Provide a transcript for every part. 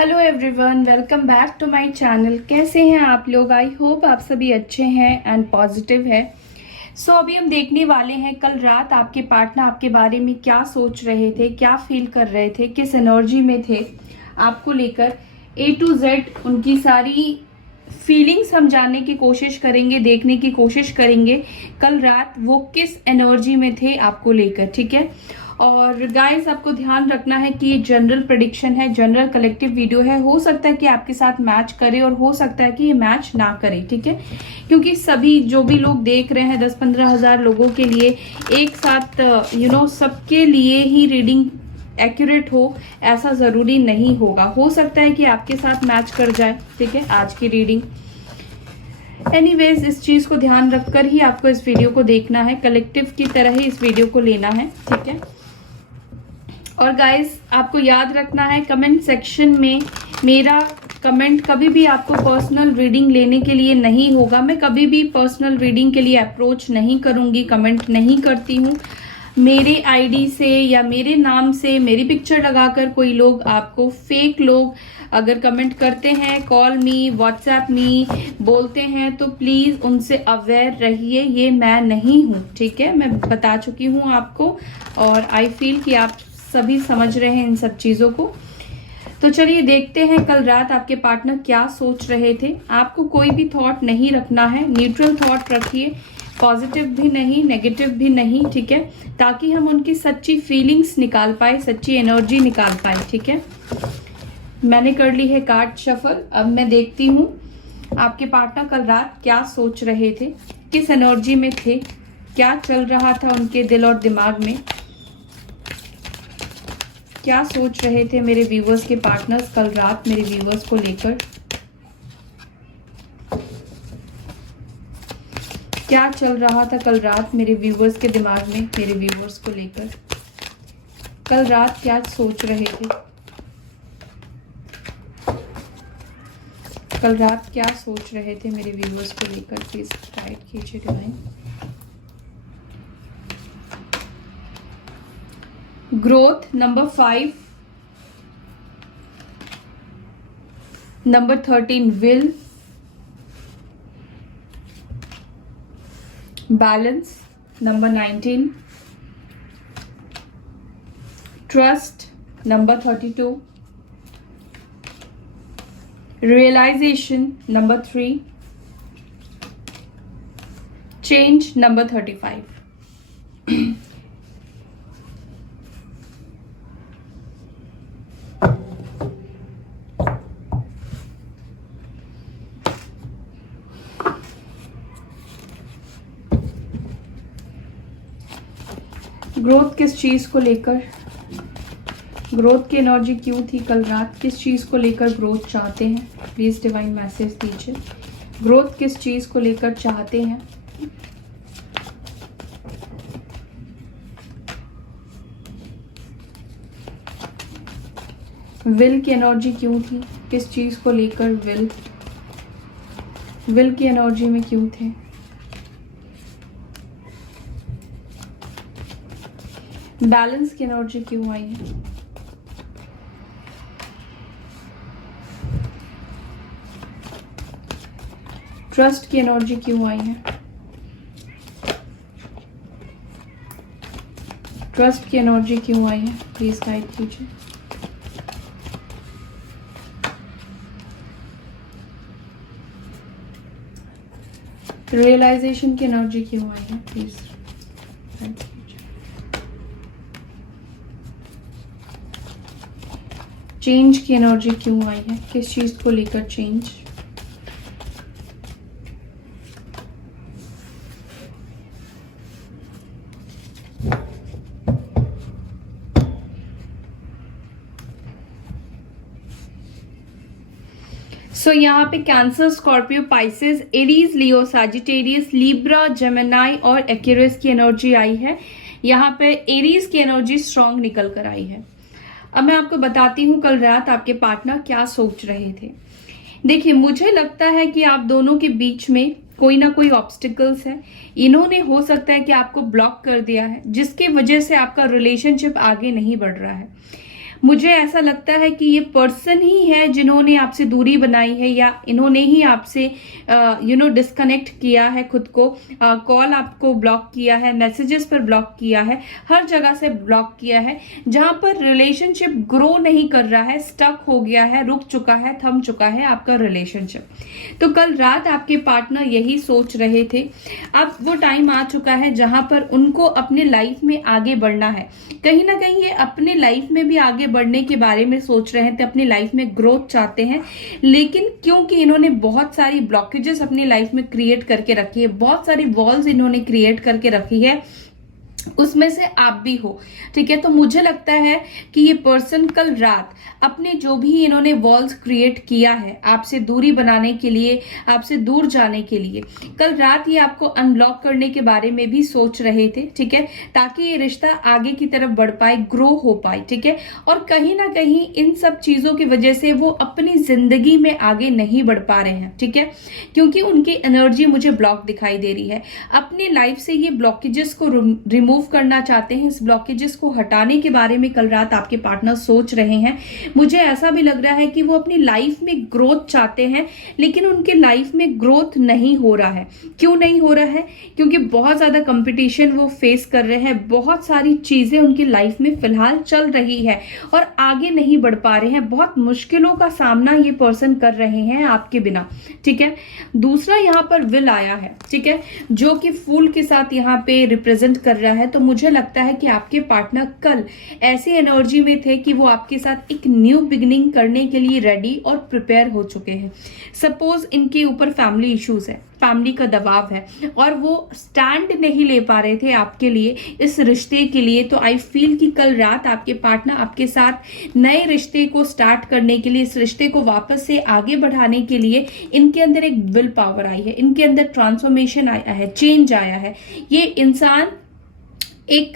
Hello everyone, welcome back to my channel. कैसे हैं आप लोग? आई होप आप सभी अच्छे हैं एंड पॉजिटिव है। सो अभी हम देखने वाले हैं कल रात आपके पार्टनर आपके बारे में क्या सोच रहे थे, क्या फील कर रहे थे, किस एनर्जी में थे आपको लेकर। A to Z उनकी सारी फीलिंग्स हम जानने की कोशिश करेंगे, देखने की कोशिश करेंगे कल रात वो किस एनर्जी में थे आपको लेकर, ठीक है। और गाइस आपको ध्यान रखना है कि ये जनरल प्रेडिक्शन है, जनरल कलेक्टिव वीडियो है। हो सकता है कि आपके साथ मैच करे और हो सकता है कि ये मैच ना करे, ठीक है। क्योंकि सभी जो भी लोग देख रहे हैं 10-15 हजार लोगों के लिए एक साथ सबके लिए ही रीडिंग एक्यूरेट हो ऐसा जरूरी नहीं होगा। हो सकता है कि आपके साथ मैच कर जाए, ठीक है, आज की रीडिंग। एनीवेज इस चीज को ध्यान रखकर ही आपको इस वीडियो को देखना है, कलेक्टिव की तरह ही इस वीडियो को लेना है, ठीक है। और गाइस आपको याद रखना है कमेंट सेक्शन में मेरा कमेंट कभी भी आपको पर्सनल रीडिंग लेने के लिए नहीं होगा। मैं कभी भी पर्सनल रीडिंग के लिए अप्रोच नहीं करूंगी, कमेंट नहीं करती हूँ। मेरे आईडी से या मेरे नाम से मेरी पिक्चर लगाकर कोई लोग आपको फेक लोग अगर कमेंट करते हैं, कॉल मी, व्हाट्सएप मी बोलते हैं, तो प्लीज उनसे अवेयर रहिए। ये मैं नहीं हूँ, ठीक है। मैं बता चुकी हूँ आपको और आई फील कि आप सभी समझ रहे हैं इन सब चीजों को। तो चलिए देखते हैं कल रात आपके पार्टनर क्या सोच रहे थे। आपको कोई भी थॉट नहीं रखना है, न्यूट्रल थॉट रखिए, पॉजिटिव भी नहीं, नेगेटिव भी नहीं, ठीक है, ताकि हम उनकी सच्ची फीलिंग्स निकाल पाए, सच्ची एनर्जी निकाल पाए, ठीक है। मैंने कर ली है कार्ड शफल। अब मैं देखती हूँ आपके पार्टनर कल रात क्या सोच रहे थे, किस एनर्जी में थे, क्या चल रहा था उनके दिल और दिमाग में, क्या सोच रहे थे मेरे व्यूवर्स के पार्टनर्स कल रात मेरे व्यूवर्स को लेकर, क्या चल रहा था कल रात मेरे व्यूवर्स के दिमाग में मेरे व्यूवर्स को लेकर, कल रात क्या सोच रहे थे, कल रात क्या सोच रहे थे मेरे व्यूवर्स को लेकर। प्लीज गाइड कीजिए divine. Growth number 5, number 13 will, balance number 19, trust number 32, realisation number 3, change number 35। Growth किस चीज को लेकर, ग्रोथ की एनर्जी क्यों थी कल रात, किस चीज को लेकर ग्रोथ चाहते हैं, प्लीज डिवाइन मैसेज दीजिए। ग्रोथ किस चीज को लेकर चाहते हैं, विल की एनर्जी क्यों थी, किस चीज को लेकर विल की एनर्जी में क्यों थे, बैलेंस की एनर्जी क्यों आई है, ट्रस्ट की एनर्जी क्यों आई है, ट्रस्ट की एनर्जी क्यों आई है, प्लीज गाइड कीजिए। रियलाइजेशन की एनर्जी क्यों आई है, प्लीज गाइड कीजिए। चेंज की एनर्जी क्यों आई है, किस चीज को लेकर चेंज, सो यहाँ पे कैंसर, स्कॉर्पियो, पाइसेस, एरीज, लियो, सैजिटेरियस, लिब्रा, जेमिनी और एक्वेरियस की एनर्जी आई है। यहाँ पे एरीज की एनर्जी स्ट्रांग निकल कर आई है। अब मैं आपको बताती हूँ कल रात आपके पार्टनर क्या सोच रहे थे। देखिए मुझे लगता है कि आप दोनों के बीच में कोई ना कोई ऑब्स्टिकल्स है। इन्होंने हो सकता है कि आपको ब्लॉक कर दिया है, जिसकी वजह से आपका रिलेशनशिप आगे नहीं बढ़ रहा है। मुझे ऐसा लगता है कि ये पर्सन ही है जिन्होंने आपसे दूरी बनाई है, या इन्होंने ही आपसे डिस्कनेक्ट किया है खुद को। कॉल आपको ब्लॉक किया है, मैसेजेस पर ब्लॉक किया है, हर जगह से ब्लॉक किया है, जहां पर रिलेशनशिप ग्रो नहीं कर रहा है, स्टक हो गया है, रुक चुका है, थम चुका है आपका रिलेशनशिप। तो कल रात आपके पार्टनर यही सोच रहे थे। अब वो टाइम आ चुका है जहां पर उनको अपने लाइफ में आगे बढ़ना है। कहीं ना कहीं ये अपने लाइफ में भी आगे बढ़ने के बारे में सोच रहे थे, अपनी लाइफ में ग्रोथ चाहते हैं, लेकिन क्योंकि इन्होंने बहुत सारी ब्लॉकेजेस अपनी लाइफ में क्रिएट करके रखी है, बहुत सारी वॉल्स इन्होंने क्रिएट करके रखी है, उसमें से आप भी हो। ठीक है, तो मुझे लगता है कि ये पर्सन कल रात अपने जो भी इन्होंने वॉल्स क्रिएट किया है आपसे दूरी बनाने के लिए, आपसे दूर जाने के लिए, कल रात ये आपको अनब्लॉक करने के बारे में भी सोच रहे थे। ठीक है, ताकि ये रिश्ता आगे की तरफ बढ़ पाए, ग्रो हो पाए। ठीक है, और कहीं ना कहीं इन सब चीजों की वजह से वो अपनी जिंदगी में आगे नहीं बढ़ पा रहे हैं। ठीक है, क्योंकि उनकी एनर्जी मुझे ब्लॉक दिखाई दे रही है। अपनी लाइफ से ये ब्लॉकेजेस को रिमूव करना चाहते हैं, इस ब्लॉकेजेस को हटाने के बारे में कल रात आपके पार्टनर सोच रहे हैं। मुझे ऐसा भी लग रहा है कि वो अपनी लाइफ में ग्रोथ चाहते हैं, लेकिन उनके लाइफ में ग्रोथ नहीं हो रहा है। क्यों नहीं हो रहा है? क्योंकि बहुत ज्यादा कंपटीशन वो फेस कर रहे हैं, बहुत सारी चीजें उनकी लाइफ में फिलहाल चल रही है और आगे नहीं बढ़ पा रहे हैं। बहुत मुश्किलों का सामना ये पर्सन कर रहे हैं आपके बिना। ठीक है, दूसरा यहाँ पर विल आया है। ठीक है, जो कि फूल के साथ यहाँ पे रिप्रेजेंट कर रहा है। तो मुझे लगता है कि आपके पार्टनर कल ऐसी एनर्जी में थे कि वो आपके साथ एक न्यू बिगिनिंग करने के लिए रेडी और प्रिपेयर हो चुके हैं। सपोज इनके ऊपर फैमिली इश्यूज है, फैमिली का दबाव है और वो स्टैंड नहीं ले पा रहे थे आपके लिए, इस रिश्ते के लिए। तो आई फील कि कल रात आपके पार्टनर आपके साथ नए रिश्ते को स्टार्ट करने के लिए, इस रिश्ते को वापस से आगे बढ़ाने के लिए इनके अंदर एक विल पावर आई है, इनके अंदर ट्रांसफॉर्मेशन आया है, चेंज आया है। ये इंसान एक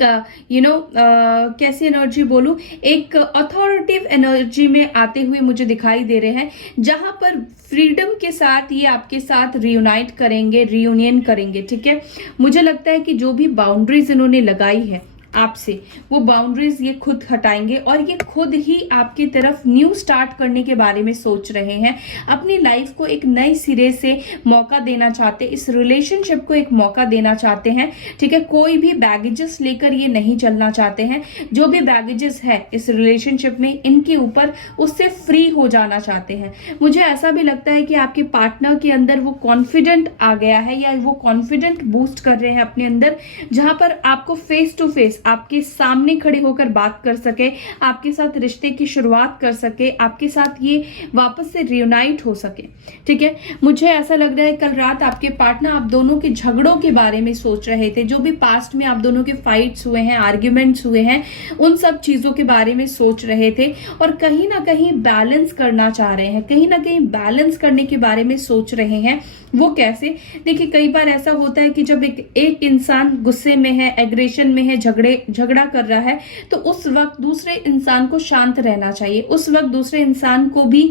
कैसी एनर्जी बोलूं, एक अथॉरिटिव एनर्जी में आते हुए मुझे दिखाई दे रहे हैं, जहां पर फ्रीडम के साथ ये आपके साथ रियूनाइट करेंगे, रियूनियन करेंगे। ठीक है, मुझे लगता है कि जो भी बाउंड्रीज इन्होंने लगाई है आपसे, वो बाउंड्रीज ये खुद हटाएंगे और ये खुद ही आपकी तरफ न्यू स्टार्ट करने के बारे में सोच रहे हैं। अपनी लाइफ को एक नए सिरे से मौका देना चाहते, इस रिलेशनशिप को एक मौका देना चाहते हैं। ठीक है, कोई भी बैगेजेस लेकर ये नहीं चलना चाहते हैं। जो भी बैगेजेस है इस रिलेशनशिप में इनके ऊपर, उससे फ्री हो जाना चाहते हैं। मुझे ऐसा भी लगता है कि आपके पार्टनर के अंदर वो कॉन्फिडेंट आ गया है, या वो कॉन्फिडेंट बूस्ट कर रहे हैं अपने अंदर, जहां पर आपको फेस टू फेस आपके सामने खड़े होकर बात कर सके, आपके साथ रिश्ते की शुरुआत कर सके, आपके साथ ये वापस से रियूनाइट हो सके। ठीक है, मुझे ऐसा लग रहा है कल रात आपके पार्टनर आप दोनों के झगड़ों के बारे में सोच रहे थे। जो भी पास्ट में आप दोनों के फाइट्स हुए हैं, आर्ग्यूमेंट्स हुए हैं, उन सब चीजों के बारे में सोच रहे थे और कहीं ना कहीं बैलेंस करना चाह रहे हैं, कहीं ना कहीं बैलेंस करने के बारे में सोच रहे हैं। वो कैसे? देखिए, कई बार ऐसा होता है कि जब एक इंसान गुस्से में है, एग्रेशन में है, झगड़ा कर रहा है, तो उस वक्त दूसरे इंसान को शांत रहना चाहिए। उस वक्त दूसरे इंसान को भी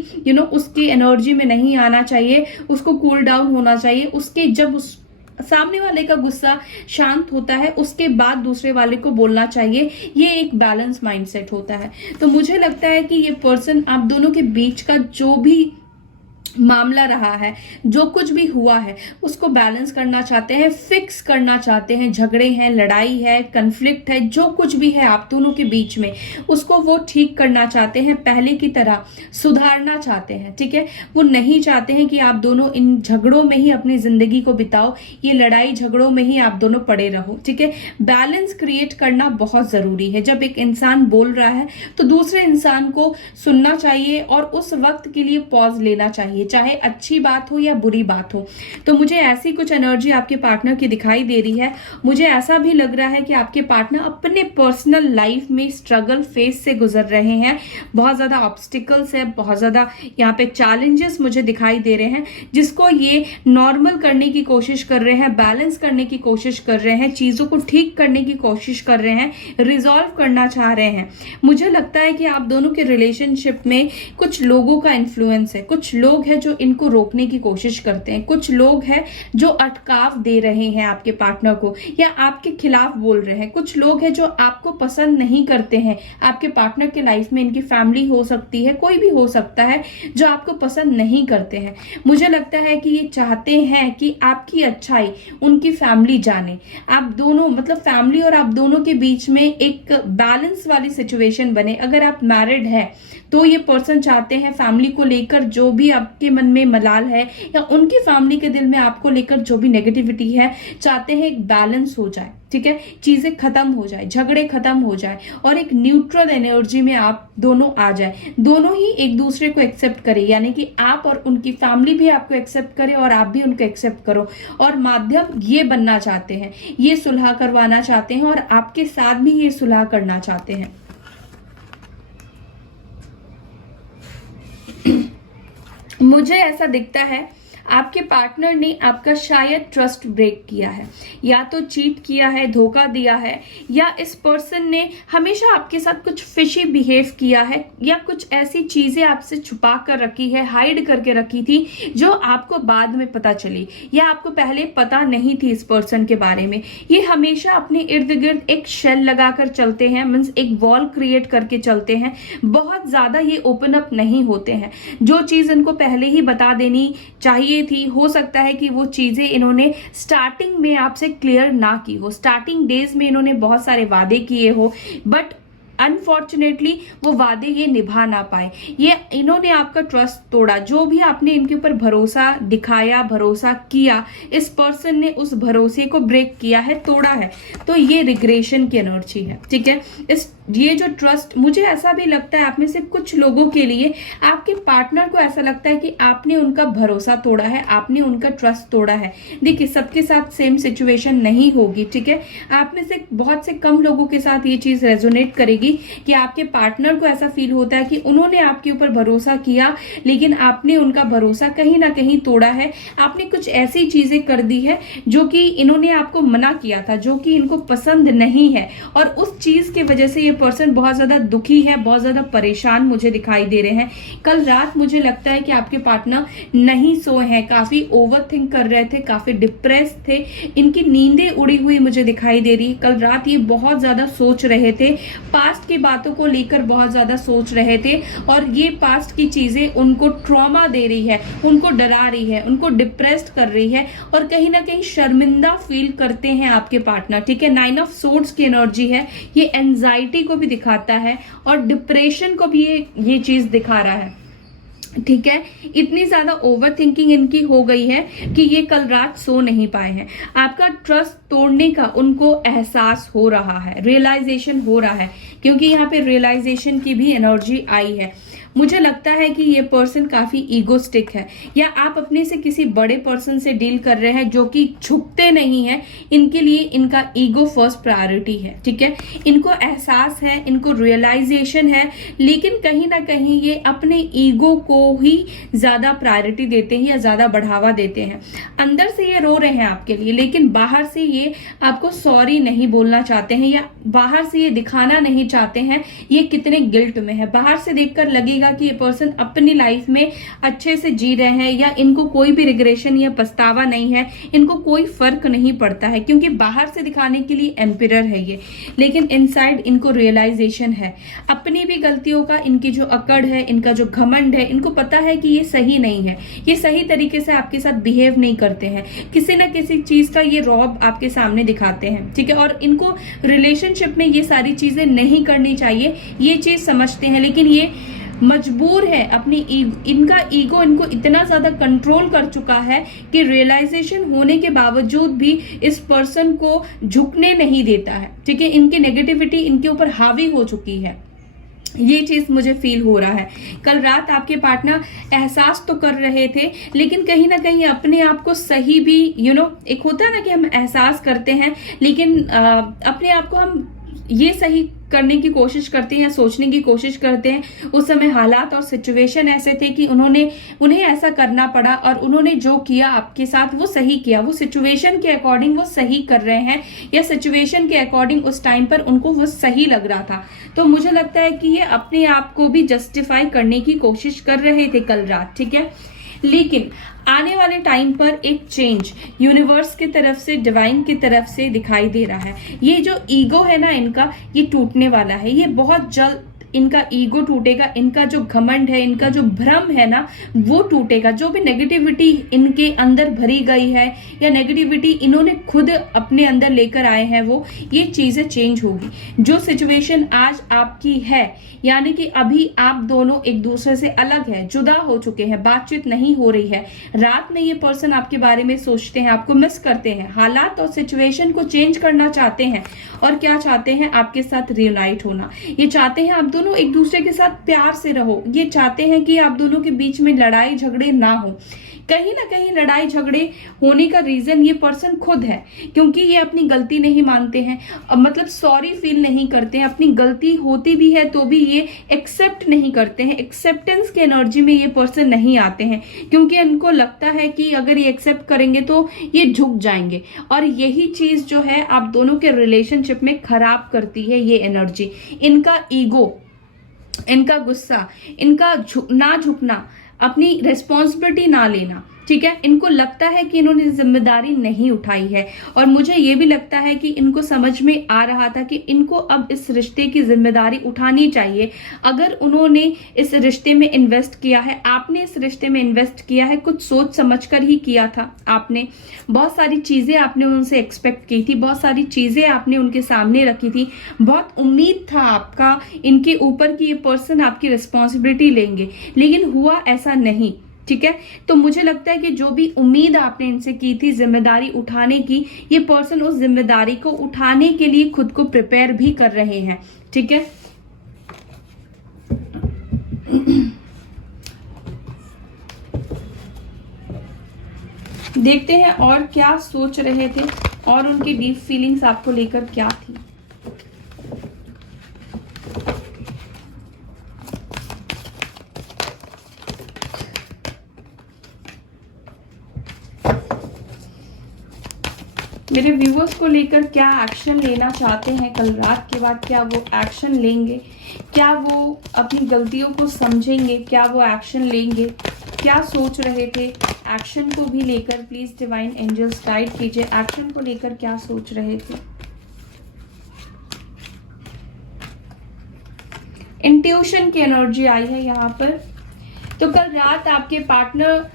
उसकी एनर्जी में नहीं आना चाहिए, उसको कूल डाउन होना चाहिए। उसके जब उस सामने वाले का गुस्सा शांत होता है, उसके बाद दूसरे वाले को बोलना चाहिए। ये एक बैलेंस माइंडसेट होता है। तो मुझे लगता है कि ये पर्सन आप दोनों के बीच का जो भी मामला रहा है, जो कुछ भी हुआ है, उसको बैलेंस करना चाहते हैं, फिक्स करना चाहते हैं। झगड़े हैं, लड़ाई है, कन्फ्लिक्ट है, जो कुछ भी है आप दोनों के बीच में, उसको वो ठीक करना चाहते हैं, पहले की तरह सुधारना चाहते हैं। ठीक है, वो नहीं चाहते हैं कि आप दोनों इन झगड़ों में ही अपनी जिंदगी को बिताओ, ये लड़ाई झगड़ों में ही आप दोनों पड़े रहो। ठीक है, बैलेंस क्रिएट करना बहुत जरूरी है। जब एक इंसान बोल रहा है तो दूसरे इंसान को सुनना चाहिए और उस वक्त के लिए पॉज लेना चाहिए, चाहे अच्छी बात हो या बुरी बात हो। तो मुझे ऐसी कुछ एनर्जी आपके पार्टनर की दिखाई दे रही है। मुझे ऐसा भी लग रहा है कि आपके पार्टनर अपने पर्सनल लाइफ में स्ट्रगल फेस से गुजर रहे हैं। बहुत ज्यादा ऑब्स्टिकल्स है, बहुत ज्यादा यहाँ पे चैलेंजेस मुझे दिखाई दे रहे हैं, जिसको ये नॉर्मल करने की कोशिश कर रहे हैं, बैलेंस करने की कोशिश कर रहे हैं, चीजों को ठीक करने की कोशिश कर रहे हैं, रिजॉल्व करना चाह रहे हैं। मुझे लगता है कि आप दोनों के रिलेशनशिप में कुछ लोगों का इन्फ्लुएंस है, कुछ लोग है जो इनको रोकने की कोशिश करते हैं, कुछ लोग हैं जो अटकाव दे रहे हैं आपके पार्टनर को या आपके खिलाफ बोल रहे हैं, कुछ लोग हैं जो आपको पसंद नहीं करते हैं। आपके पार्टनर के लाइफ में इनकी फैमिली हो सकती है, कोई भी हो सकता है जो आपको पसंद नहीं करते हैं। मुझे लगता है कि ये चाहते हैं कि आपकी अच्छाई उनकी फैमिली जाने, आप दोनों मतलब फैमिली और आप दोनों के बीच में एक बैलेंस वाली सिचुएशन बने। अगर आप मैरिड है तो ये पर्सन चाहते हैं फैमिली को लेकर जो भी आपके मन में मलाल है या उनकी फैमिली के दिल में आपको लेकर जो भी नेगेटिविटी है, चाहते हैं एक बैलेंस हो जाए, ठीक है, चीजें खत्म हो जाए, झगड़े खत्म हो जाए और एक न्यूट्रल एनर्जी में आप दोनों आ जाए, दोनों ही एक दूसरे को एक्सेप्ट करें, यानी कि आप और उनकी फैमिली भी आपको एक्सेप्ट करे और आप भी उनको एक्सेप्ट करो। और माध्यम ये बनना चाहते हैं, ये सुलह करवाना चाहते हैं और आपके साथ भी ये सुलह करना चाहते हैं। मुझे ऐसा दिखता है आपके पार्टनर ने आपका शायद ट्रस्ट ब्रेक किया है, या तो चीट किया है, धोखा दिया है, या इस पर्सन ने हमेशा आपके साथ कुछ फिशी बिहेव किया है या कुछ ऐसी चीजें आपसे छुपा कर रखी है, हाइड करके रखी थी जो आपको बाद में पता चली या आपको पहले पता नहीं थी इस पर्सन के बारे में। ये हमेशा अपने इर्द गिर्द एक शेल लगाकर चलते हैं, मीन्स एक वॉल क्रिएट करके चलते हैं, बहुत ज्यादा ये ओपन अप नहीं होते हैं। जो चीज इनको पहले ही बता देनी चाहिए थी, हो सकता है कि वो चीजें इन्होंने स्टार्टिंग में आपसे क्लियर ना की हो, स्टार्टिंग डेज में इन्होंने बहुत सारे वादे किए हो, बट अनफॉर्चुनेटली वो वादे ये निभा ना पाए, ये इन्होंने आपका ट्रस्ट तोड़ा। जो भी आपने इनके ऊपर भरोसा दिखाया, भरोसा किया, इस पर्सन ने उस भरोसे को ब्रेक किया है, तोड़ा है। तो ये रिग्रेशन की एनर्जी है, ठीक है। ये जो ट्रस्ट, मुझे ऐसा भी लगता है आप में से कुछ लोगों के लिए आपके पार्टनर को ऐसा लगता है कि आपने उनका भरोसा तोड़ा है, आपने उनका ट्रस्ट तोड़ा है। देखिए, सबके साथ सेम सिचुएशन नहीं होगी, ठीक है। आप में से बहुत से कम लोगों के साथ ये चीज रेजोनेट करेगी कि आपके पार्टनर को ऐसा फील होता है कि उन्होंने आपके ऊपर भरोसा किया लेकिन आपने उनका भरोसा कहीं ना कहीं तोड़ा है। आपने कुछ ऐसी चीजें कर दी है जो कि इन्होंने आपको मना किया था, जो कि इनको पसंद नहीं है, और उस चीज की वजह से ये पर्सन बहुत ज्यादा दुखी है, बहुत ज्यादा परेशान मुझे दिखाई दे रहे हैं। कल रात मुझे लगता है कि आपके पार्टनर नहीं सोए हैं, काफी ओवर थिंक कर रहे थे, काफी डिप्रेस थे, इनकी नींदें उड़ी हुई मुझे दिखाई दे रही है। कल रात ये बहुत ज्यादा सोच रहे थे, पास्ट की बातों को लेकर बहुत ज्यादा सोच रहे थे, और ये पास्ट की चीजें उनको ट्रॉमा दे रही है, उनको डरा रही है, उनको डिप्रेस्ड कर रही है, और कहीं ना कहीं शर्मिंदा फील करते हैं आपके पार्टनर, ठीक है। 9 ऑफ सोर्ड्स की एनर्जी है, ये एंजाइटी को भी दिखाता है और डिप्रेशन को भी ये चीज दिखा रहा है, ठीक है। इतनी ज्यादा ओवर थिंकिंग इनकी हो गई है कि ये कल रात सो नहीं पाए हैं। आपका ट्रस्ट तोड़ने का उनको एहसास हो रहा है, रियलाइजेशन हो रहा है, क्योंकि यहाँ पे रियलाइजेशन की भी एनर्जी आई है। मुझे लगता है कि ये पर्सन काफी ईगोस्टिक है, या आप अपने से किसी बड़े पर्सन से डील कर रहे हैं जो कि झुकते नहीं है। इनके लिए इनका ईगो फर्स्ट प्रायोरिटी है, ठीक है। इनको एहसास है, इनको रियलाइजेशन है, लेकिन कहीं ना कहीं ये अपने ईगो को ही ज्यादा प्रायोरिटी देते हैं या ज्यादा बढ़ावा देते हैं। अंदर से ये रो रहे हैं आपके लिए, लेकिन बाहर से ये आपको सॉरी नहीं बोलना चाहते हैं, या बाहर से ये दिखाना नहीं चाहते हैं ये कितने गिल्ट में है। बाहर से देखकर लगेगा कि ये पर्सन अपनी लाइफ में अच्छे से जी रहे हैं, या इनको कोई भी रिग्रेशन या पछतावा नहीं है, इनको कोई फर्क नहीं पड़ता है, क्योंकि बाहर से दिखाने के लिए एम्पिरर है ये, लेकिन इनसाइड इनको रियलाइजेशन है अपनी भी गलतियों का। इनकी जो अकड़ है, इनका जो घमंड है, इनको पता है कि ये सही नहीं है, ये सही तरीके से आपके साथ बिहेव नहीं करते हैं, किसी ना किसी चीज का ये रॉब आपके सामने दिखाते हैं, ठीक है। और इनको रिलेशनशिप में ये सारी चीजें नहीं करनी चाहिए, ये चीज समझते हैं, लेकिन ये मजबूर है। अपनी इनका ईगो इनको इतना ज्यादा कंट्रोल कर चुका है कि रियलाइजेशन होने के बावजूद भी इस पर्सन को झुकने नहीं देता है, ठीक है। इनकी नेगेटिविटी इनके ऊपर हावी हो चुकी है, ये चीज मुझे फील हो रहा है। कल रात आपके पार्टनर एहसास तो कर रहे थे, लेकिन कहीं ना कहीं अपने आप को सही भी एक होता है ना कि हम एहसास करते हैं, लेकिन अपने आप को हम ये सही करने की कोशिश करते हैं या सोचने की कोशिश करते हैं। उस समय हालात और सिचुएशन ऐसे थे कि उन्हें ऐसा करना पड़ा, और उन्होंने जो किया आपके साथ वो सही किया, वो सिचुएशन के अकॉर्डिंग वो सही कर रहे हैं, या सिचुएशन के अकॉर्डिंग उस टाइम पर उनको वो सही लग रहा था। तो मुझे लगता है कि ये अपने आप को भी जस्टिफाई करने की कोशिश कर रहे थे कल रात, ठीक है। लेकिन आने वाले टाइम पर एक चेंज यूनिवर्स की तरफ से, डिवाइन की तरफ से दिखाई दे रहा है। ये जो ईगो है ना इनका, ये टूटने वाला है। ये बहुत जल्द इनका ईगो टूटेगा, इनका जो घमंड है, इनका जो भ्रम है ना, वो टूटेगा। जो भी नेगेटिविटी इनके अंदर भरी गई है या नेगेटिविटी इन्होंने खुद अपने अंदर लेकर आए हैं, वो ये चीजें चेंज होगी। जो सिचुएशन आज आपकी है, यानी कि अभी आप दोनों एक दूसरे से अलग है, जुदा हो चुके हैं, बातचीत नहीं हो रही है, रात में ये पर्सन आपके बारे में सोचते हैं, आपको मिस करते हैं, हालात और सिचुएशन को चेंज करना चाहते हैं। और क्या चाहते हैं? आपके साथ रियूनाइट होना। ये चाहते हैं आप दोनों एक दूसरे के साथ प्यार से रहो। ये चाहते हैं कि आप दोनों के बीच में लड़ाई झगड़े ना हो। कहीं ना कहीं लड़ाई झगड़े होने का रीजन ये पर्सन खुद है, क्योंकि ये अपनी गलती नहीं मानते हैं, मतलब सॉरी फील नहीं करते हैं। अपनी गलती होती भी है तो भी ये एक्सेप्ट नहीं करते हैं। एक्सेप्टेंस की एनर्जी में ये पर्सन नहीं आते हैं, क्योंकि इनको लगता है कि अगर ये एक्सेप्ट करेंगे तो ये झुक जाएंगे। और यही चीज जो है आप दोनों के रिलेशनशिप में खराब करती है। ये एनर्जी, इनका ईगो, इनका गुस्सा, इनका ना झुकना, अपनी रिस्पॉन्सिबिलिटी ना लेना, ठीक है। इनको लगता है कि इन्होंने जिम्मेदारी नहीं उठाई है। और मुझे ये भी लगता है कि इनको समझ में आ रहा था कि इनको अब इस रिश्ते की जिम्मेदारी उठानी चाहिए। अगर उन्होंने इस रिश्ते में इन्वेस्ट किया है, आपने इस रिश्ते में इन्वेस्ट किया है, कुछ सोच समझ कर ही किया था। आपने बहुत सारी चीजें आपने उनसे एक्सपेक्ट की थी, बहुत सारी चीजें आपने उनके सामने रखी थी, बहुत उम्मीद था आपका इनके ऊपर कि ये पर्सन आपकी रिस्पॉन्सिबिलिटी लेंगे, लेकिन हुआ ऐसा नहीं, ठीक है। तो मुझे लगता है कि जो भी उम्मीद आपने इनसे की थी जिम्मेदारी उठाने की, ये पर्सन उस जिम्मेदारी को उठाने के लिए खुद को प्रिपेयर भी कर रहे हैं, ठीक है। देखते हैं और क्या सोच रहे थे और उनकी डीप फीलिंग्स आपको लेकर क्या थी। मेरे व्यूअर्स को लेकर क्या एक्शन लेना चाहते हैं कल रात के बाद? क्या वो एक्शन लेंगे? क्या वो अपनी गलतियों को समझेंगे? क्या वो एक्शन लेंगे? क्या सोच रहे थे? एक्शन को भी लेकर प्लीज डिवाइन एंजल्स गाइड कीजिए। एक्शन को लेकर क्या सोच रहे थे? इंट्यूशन की एनर्जी आई है यहाँ पर। तो कल रात आपके पार्टनर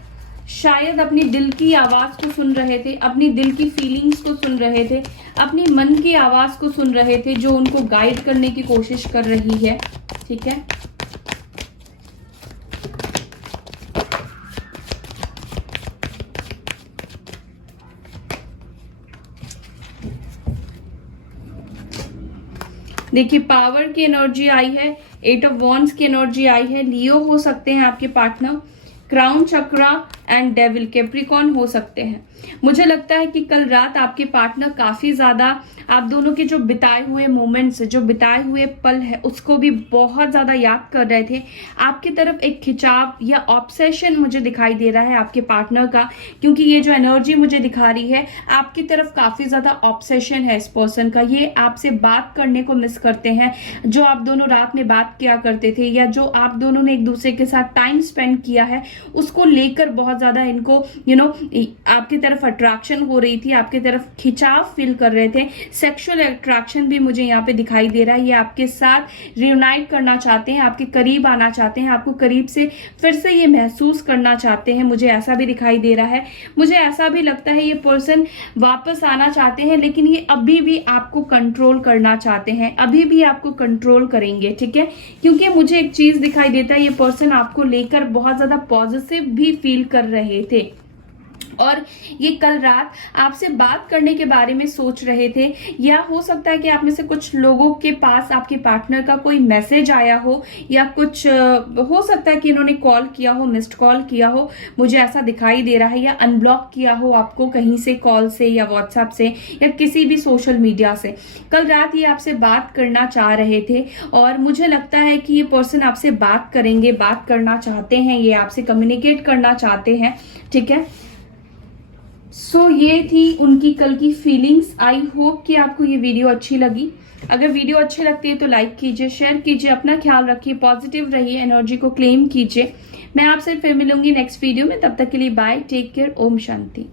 शायद अपनी दिल की आवाज को सुन रहे थे, अपनी दिल की फीलिंग्स को सुन रहे थे, अपनी मन की आवाज को सुन रहे थे, जो उनको गाइड करने की कोशिश कर रही है, ठीक है। देखिए पावर की एनर्जी आई है, 8 ऑफ वॉन्ड्स की एनर्जी आई है। लियो हो सकते हैं आपके partner, crown chakra and devil, Capricorn हो सकते हैं। मुझे लगता है कि कल रात आपके पार्टनर काफी ज्यादा आप दोनों के जो बिताए हुए मोमेंट्स, जो बिताए हुए पल है, उसको भी बहुत ज्यादा याद कर रहे थे। आपकी तरफ एक खिंचाव या ऑब्सेशन मुझे दिखाई दे रहा है आपके पार्टनर का, क्योंकि ये जो एनर्जी मुझे दिखा रही है, आपकी तरफ काफी ज्यादा ऑब्सेशन है इस पर्सन का। ये आपसे बात करने को मिस करते हैं, जो आप दोनों रात में बात किया करते थे या जो आप दोनों ने एक दूसरे के साथ टाइम स्पेंड किया है, उसको लेकर बहुत ज्यादा इनको आपकी तरफ अट्रैक्शन हो रही थी, आपकी तरफ खिंचाव फील कर रहे थे। सेक्सुअल अट्रैक्शन भी मुझे यहाँ पे दिखाई दे रहा है। ये आपके साथ रियूनाइट करना चाहते हैं, आपके करीब आना चाहते हैं, आपको करीब से फिर से ये महसूस करना चाहते हैं। मुझे ऐसा भी दिखाई दे रहा है। मुझे ऐसा भी लगता है ये पर्सन वापस आना चाहते हैं, लेकिन ये अभी भी आपको कंट्रोल करना चाहते हैं, अभी भी आपको कंट्रोल करेंगे, ठीक है। क्योंकि मुझे एक चीज दिखाई देता है, ये पर्सन आपको लेकर बहुत ज्यादा पॉजिटिव भी फील कर रहे थे और ये कल रात आपसे बात करने के बारे में सोच रहे थे। या हो सकता है कि आप में से कुछ लोगों के पास आपके पार्टनर का कोई मैसेज आया हो, या कुछ हो सकता है कि इन्होंने कॉल किया हो, मिस्ड कॉल किया हो, मुझे ऐसा दिखाई दे रहा है, या अनब्लॉक किया हो आपको कहीं से, कॉल से या व्हाट्सएप से या किसी भी सोशल मीडिया से। कल रात ये आपसे बात करना चाह रहे थे और मुझे लगता है कि ये पर्सन आपसे बात करेंगे, बात करना चाहते हैं, ये आपसे कम्युनिकेट करना चाहते हैं, ठीक है। सो ये थी उनकी कल की फीलिंग्स। आई होप कि आपको ये वीडियो अच्छी लगी। अगर वीडियो अच्छी लगती है तो लाइक कीजिए, शेयर कीजिए, अपना ख्याल रखिए, पॉजिटिव रहिए, एनर्जी को क्लेम कीजिए। मैं आपसे फिर मिलूंगी नेक्स्ट वीडियो में। तब तक के लिए bye, take care, Om Shanti.